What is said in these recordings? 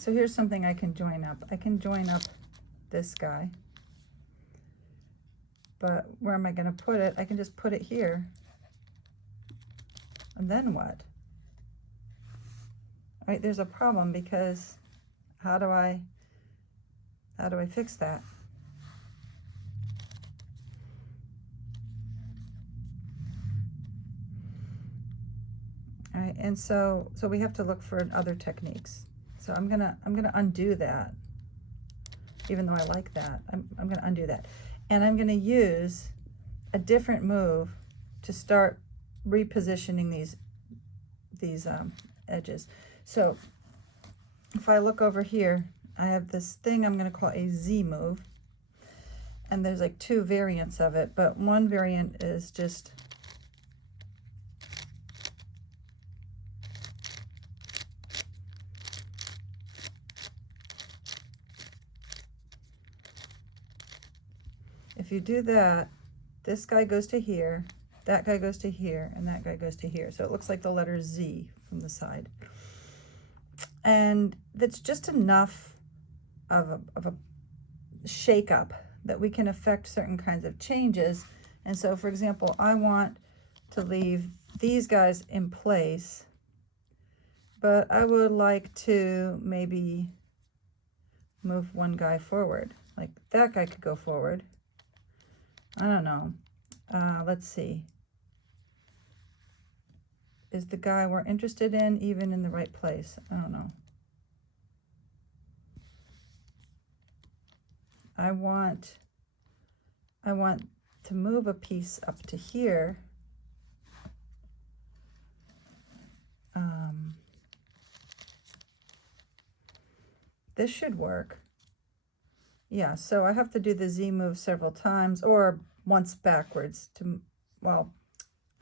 so here's something I can join up. I can join up this guy. But where am I going to put it? I can just put it here. And then what? All right, there's a problem because how do I fix that? All right, and so we have to look for other techniques. So I'm gonna undo that, even though I like that. I'm gonna undo that, and I'm gonna use a different move to start repositioning these edges. So if I look over here, I have this thing I'm gonna call a Z move, and there's like two variants of it, but one variant is just if you do that, this guy goes to here, that guy goes to here, and that guy goes to here. So it looks like the letter Z from the side. And that's just enough of a shake-up that we can affect certain kinds of changes. And so, for example, I want to leave these guys in place, but I would like to maybe move one guy forward. Like that guy could go forward. I don't know. Let's see. Is the guy we're interested in even in the right place? I don't know. I want to move a piece up to here. This should work. Yeah, so I have to do the Z move several times or once backwards to, well,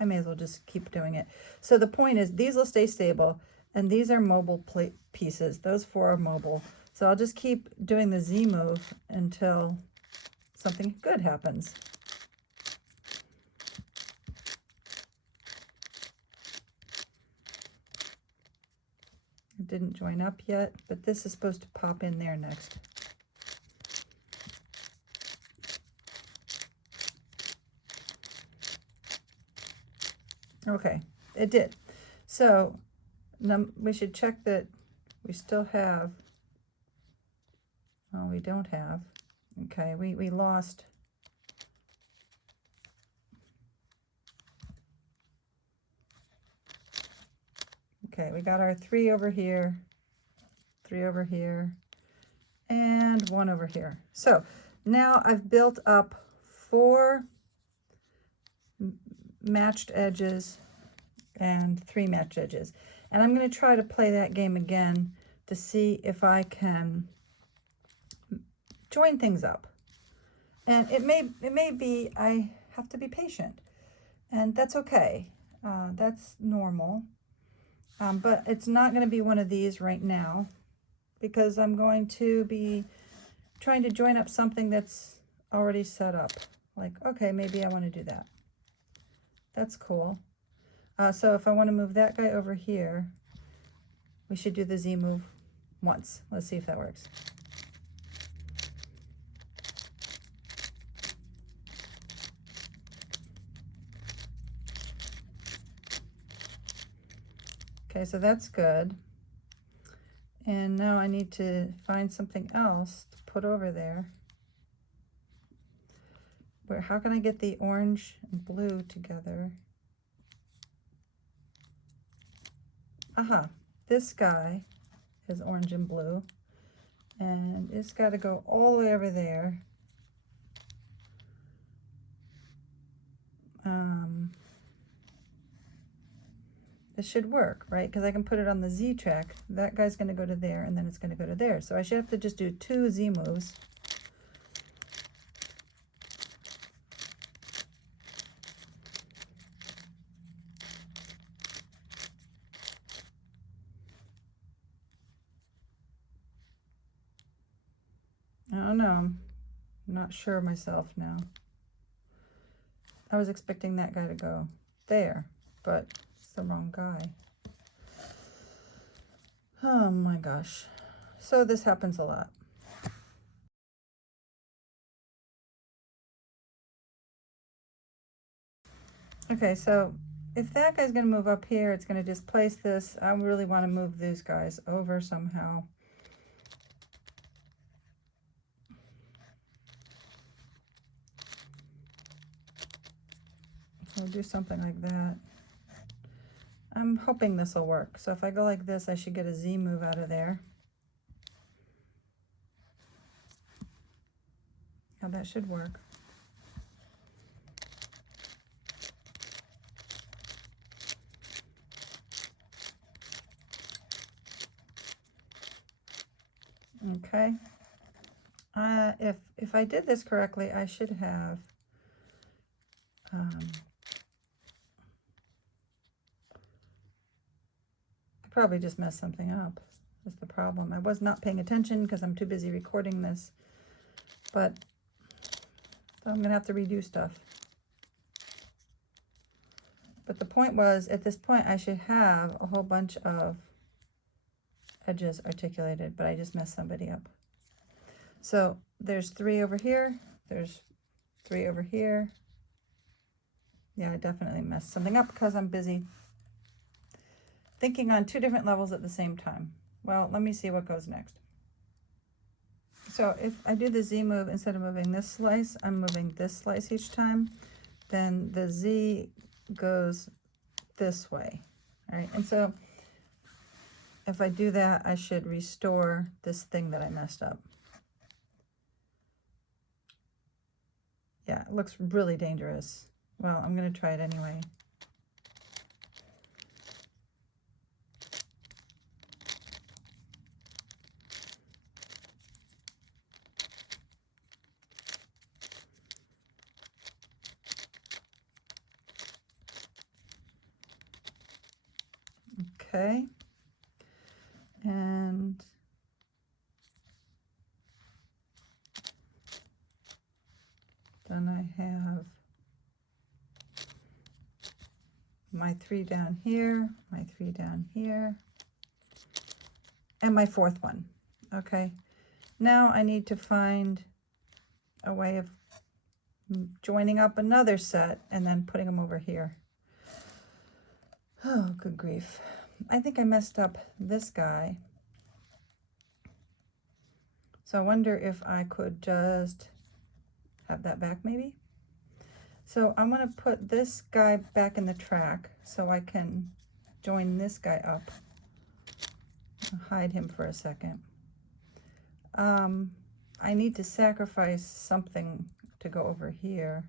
I may as well just keep doing it. So the point is these will stay stable and these are mobile pieces. Those four are mobile. So I'll just keep doing the Z move until something good happens. It didn't join up yet, but this is supposed to pop in there next. Okay, it did. So we should check that we still have, oh, we don't have. Okay, we lost. Okay, we got our 3 over here, 3 over here, and 1 over here. So now I've built up 4 matched edges and 3 matched edges. And I'm going to try to play that game again to see if I can join things up. And it may be I have to be patient, and that's okay. That's normal. But it's not going to be one of these right now because I'm going to be trying to join up something that's already set up. Like, okay, maybe I want to do that. That's cool. So if I want to move that guy over here, we should do the Z move once. Let's see if that works. Okay, so that's good. And now I need to find something else to put over there. How can I get the orange and blue together? Aha, this guy is orange and blue. And it's got to go all the way over there. This should work, right? Because I can put it on the Z track. That guy's going to go to there, and then it's going to go to there. So I should have to just do 2 Z moves. I don't know. I'm not sure myself now. I was expecting that guy to go there, but it's the wrong guy. Oh my gosh. So this happens a lot. Okay, so if that guy's going to move up here, it's going to displace this. I really want to move these guys over somehow. So we'll do something like that. I'm hoping this will work. So if I go like this, I should get a Z move out of there. Now that should work. Okay. If I did this correctly, I should have I probably just messed something up. That's the problem. I was not paying attention because I'm too busy recording this, but so I'm gonna have to redo stuff. But the point was, at this point, I should have a whole bunch of edges articulated, but I just messed somebody up. So there's 3 over here, there's 3 over here. Yeah, I definitely messed something up because I'm busy thinking on 2 different levels at the same time. Well, let me see what goes next. So if I do the Z move, instead of moving this slice, I'm moving this slice each time, then the Z goes this way, all right? And so if I do that, I should restore this thing that I messed up. Yeah, it looks really dangerous. Well, I'm going to try it anyway. Okay. And then I have my 3 down here, my 3 down here, and my 4th one. Okay. Now I need to find a way of joining up another set and then putting them over here. Oh, good grief. I think I messed up this guy. So I wonder if I could just have that back maybe. So I'm going to put this guy back in the track so I can join this guy up. I'll hide him for a second. I need to sacrifice something to go over here.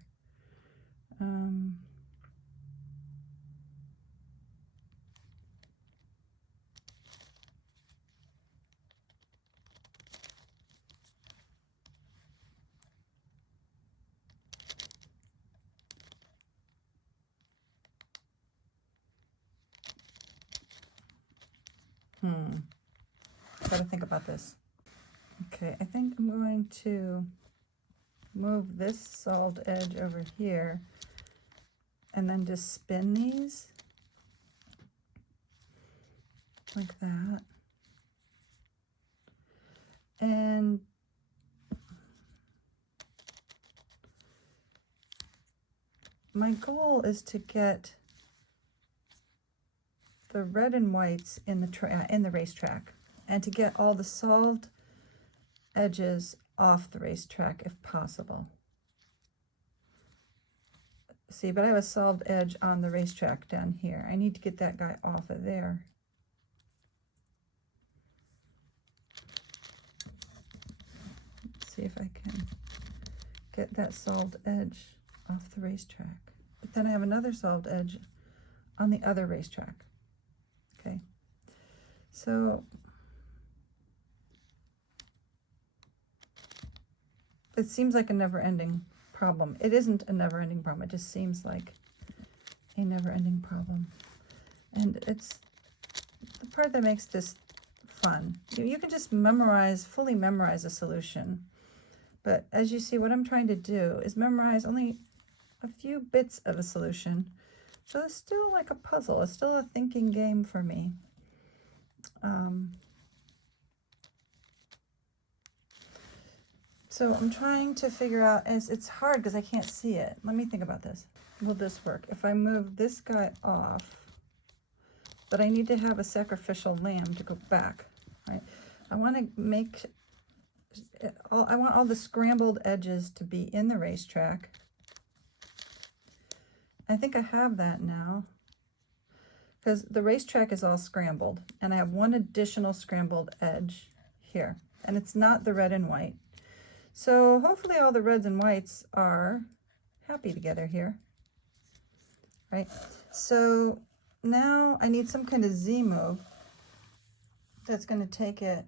Gotta think about this. Okay, I think I'm going to move this solved edge over here and then just spin these like that. And my goal is to get the red and whites in the racetrack, and to get all the solved edges off the racetrack if possible. See, but I have a solved edge on the racetrack down here. I need to get that guy off of there. Let's see if I can get that solved edge off the racetrack. But then I have another solved edge on the other racetrack. Okay, so it seems like a never-ending problem. It isn't a never-ending problem. It just seems like a never-ending problem. And it's the part that makes this fun. You can just fully memorize a solution. But as you see, what I'm trying to do is memorize only a few bits of a solution. So it's still like a puzzle. It's still a thinking game for me. So I'm trying to figure out, and it's hard because I can't see it. Let me think about this. Will this work? If I move this guy off, but I need to have a sacrificial lamb to go back, right? I want to make, I want all the scrambled edges to be in the racetrack. I think I have that now, because the racetrack is all scrambled, and I have one additional scrambled edge here, and it's not the red and white. So hopefully all the reds and whites are happy together here, right? So now I need some kind of Z move that's going to take it.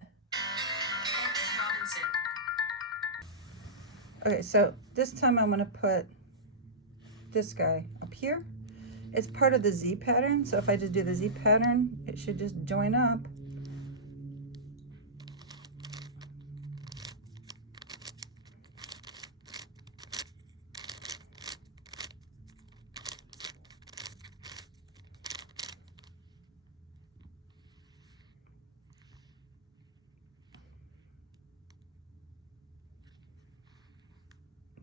Okay, so this time I'm going to put this guy up here. It's part of the Z pattern, so if I just do the Z pattern, it should just join up.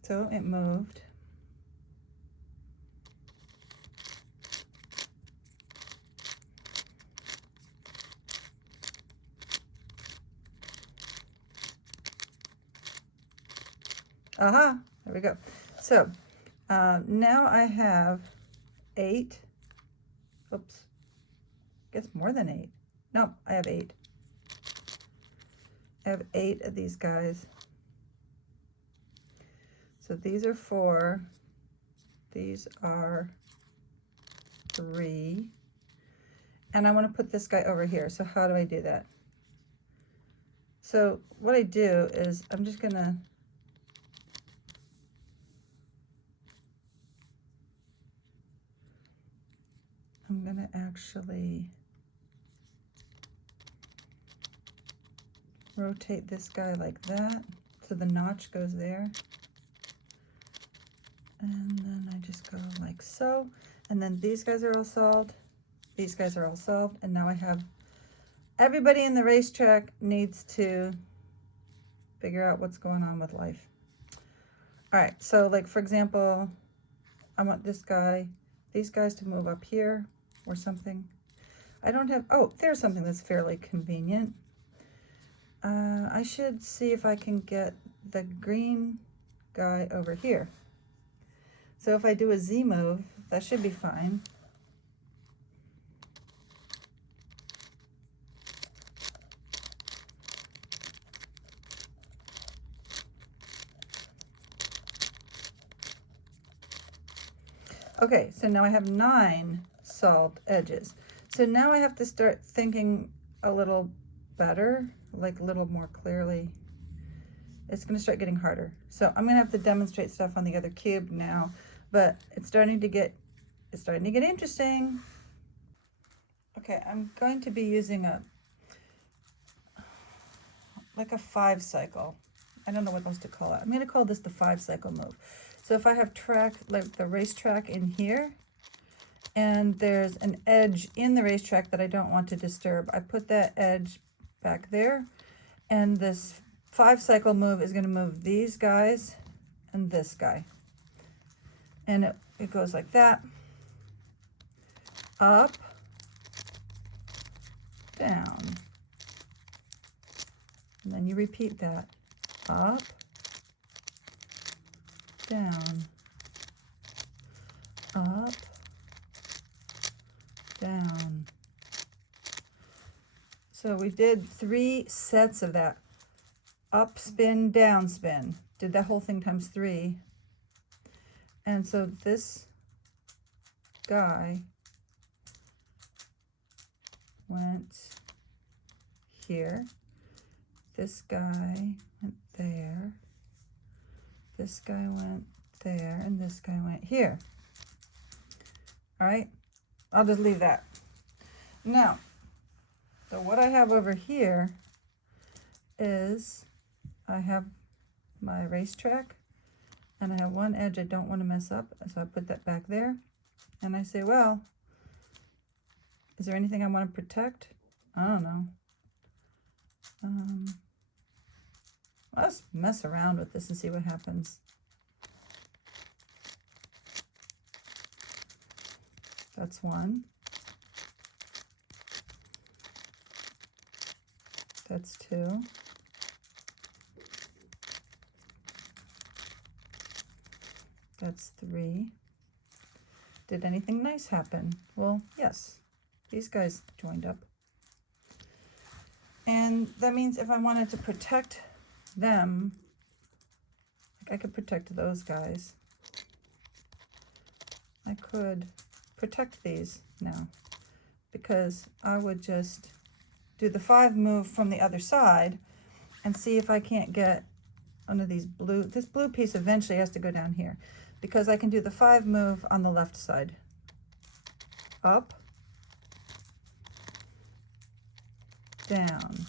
So it moved. Aha, there we go. So now I have 8. Oops, I guess more than 8. No, I have 8. I have 8 of these guys. So these are 4, these are 3, and I want to put this guy over here. So how do I do that? So what I do is I'm gonna actually rotate this guy like that, so the notch goes there. And then I just go like so. And then these guys are all solved. These guys are all solved. And now I have, everybody in the racetrack needs to figure out what's going on with life. All right, so like for example, I want this guy, these guys to move up here or something. I don't have, oh, there's something that's fairly convenient. I should see if I can get the green guy over here. So if I do a Z move, that should be fine. Okay, so now I have 9 solved edges. So now I have to start thinking a little better, like a little more clearly. It's going to start getting harder. So I'm going to have to demonstrate stuff on the other cube now, but it's starting to get interesting. Okay, I'm going to be using like a 5 cycle. I don't know what else to call it. I'm going to call this the 5 cycle move. So if I have track, like the racetrack in here, and there's an edge in the racetrack that I don't want to disturb, I put that edge back there, and this 5 cycle move is going to move these guys and this guy. And it goes like that, up, down, and then you repeat that, up, down, up, down. So we did 3 sets of that. Up, spin, down, spin. Did that whole thing times 3. And so this guy went here. This guy went there. This guy went there, and this guy went here. All right, I'll just leave that. Now, so what I have over here is I have my racetrack, and I have one edge I don't want to mess up, so I put that back there. And I say, well, is there anything I want to protect? I don't know. Let's mess around with this and see what happens. That's one. That's two. That's three. Did anything nice happen? Well, yes. These guys joined up. And that means if I wanted to protect them, like I could protect those guys. I could protect these now, because I would just do the 5 move from the other side and see if I can't get one of these blue. This blue piece eventually has to go down here, because I can do the 5 move on the left side. Up, down.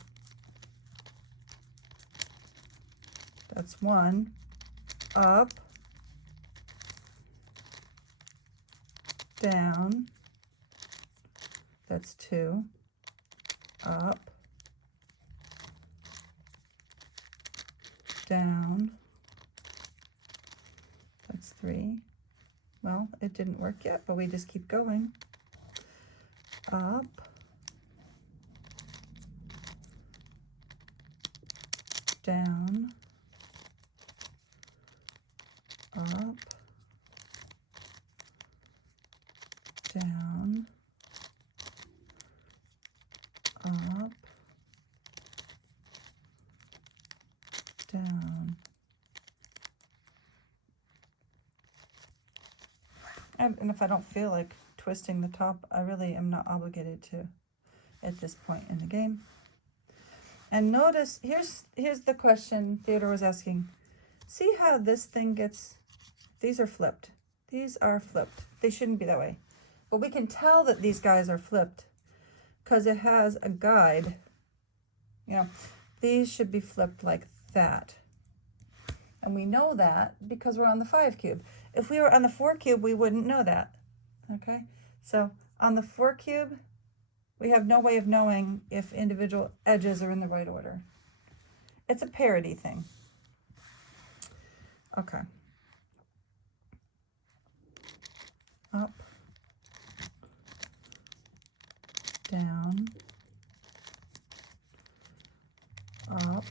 That's 1. Up, down. That's 2. Up, down. That's 3. Well, it didn't work yet, but we just keep going. Up, down, up, down, up, down. And if I don't feel like twisting the top, I really am not obligated to at this point in the game. And notice, here's the question Theodore was asking. See how this thing gets, these are flipped. These are flipped. They shouldn't be that way. But we can tell that these guys are flipped because it has a guide. You know, these should be flipped like that. And we know that because we're on the 5 cube. If we were on the 4 cube, we wouldn't know that. Okay, so on the 4 cube, we have no way of knowing if individual edges are in the right order. It's a parity thing. Okay. Up, down, up,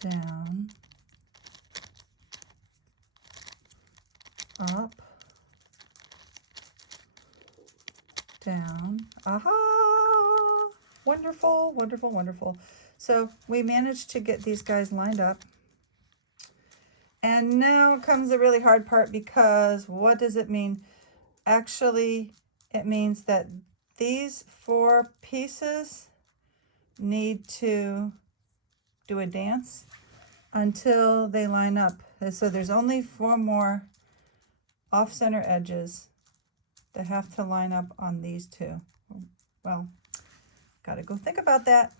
down, up, down. Aha! Wonderful, wonderful, wonderful. So we managed to get these guys lined up. And now comes the really hard part, because what does it mean? Actually, it means that these 4 pieces need to do a dance until they line up. So there's only 4 more off-center edges that have to line up on these 2. Well, gotta go think about that.